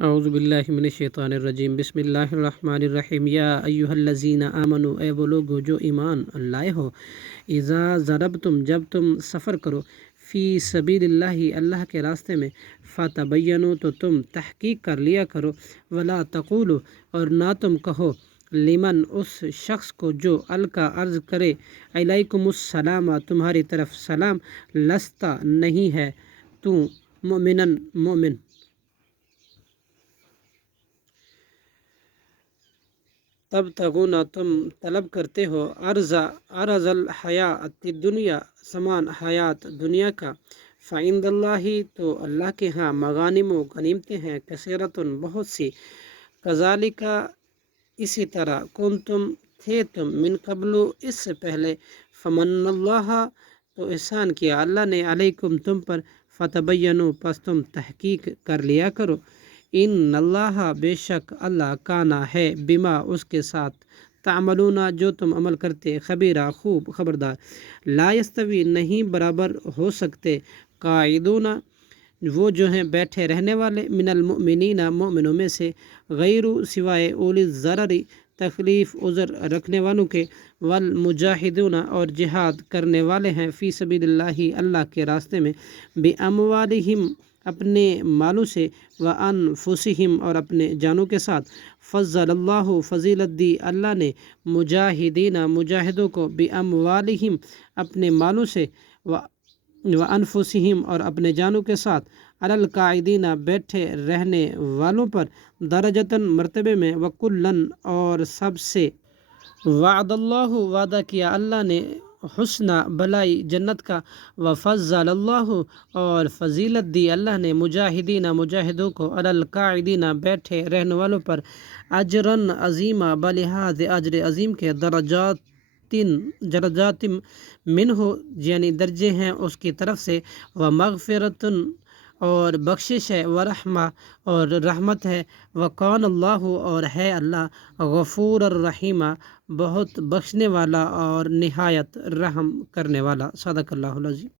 اعوذ باللہ من الشیطان الرجیم، بسم اللہ الرحمن الرحیم۔ یا ایہا الذین آمنوا، اے وہ لوگ جو ایمان لائے ہو، اذا ضربتم، جب تم سفر کرو، فی سبیل اللہ، اللہ کے راستے میں، فتبینوا، تو تم تحقیق کر لیا کرو، ولا تقولوا، اور نہ تم کہو، لمن، اس شخص کو جو القا عرض کرے، علیکم السلام، تمہاری طرف سلام، لستا، نہیں ہے تو، مؤمنن، مومن، تب تگونا، تم طلب کرتے ہو، عرض الحیات الدنیا، سامان حیات دنیا کا، فعند اللہ، تو اللہ کے ہاں، مغانم و غنیمتیں ہیں، کثیرتن، بہت سی، کذالک، اسی طرح، کنتم، تھے تم، من قبل، اس سے پہلے، فمن اللہ، تو احسان کیا اللہ نے، علیکم، تم پر، فتبینوا، پس تم تحقیق کر لیا کرو، ان اللہ، بے شک اللہ، کانا، ہے، بما، اس کے ساتھ، تعملون، جو تم عمل کرتے، خبیرہ، خوب خبردار۔ لا یستوی، نہیں برابر ہو سکتے، قاعدون، وہ جو ہیں بیٹھے رہنے والے، من المؤمنین، مومنوں میں سے، غیر، سوائے، اولی الضرر، تکلیف عذر رکھنے والوں کے، والمجاہدون، اور جہاد کرنے والے ہیں، فی سبیل اللہ، اللہ کے راستے میں، باموالہم، اپنے مالوں سے، وانفسہم، اور اپنے جانوں کے ساتھ، فضل اللہ، فضیلت دی اللہ نے، مجاہدین، مجاہدوں کو، باموالہم، اپنے مالوں سے، وانفسہم، اور اپنے جانوں کے ساتھ، علی القاعدین، بیٹھے رہنے والوں پر، درجتاً، مرتبے میں، وکلاً، اور سب سے، وعد اللہ، وعدہ کیا اللہ نے، حسنہ، بھلائی، جنت کا، وفضل اللہ، اور فضیلت دی اللہ نے، مجاہدین، مجاہدوں کو، علی القاعدین، بیٹھے رہنے والوں پر، اجراً عظیما، بلحاظ اجر عظیم کے، درجات منہ، یعنی درجے ہیں اس کی طرف سے، ومغفرۃ، اور بخشش ہے، ورحمہ، اور رحمت ہے، وکان اللہ، اور ہے اللہ، غفور الرحیم، بہت بخشنے والا اور نہایت رحم کرنے والا۔ صدق اللہ العظیم۔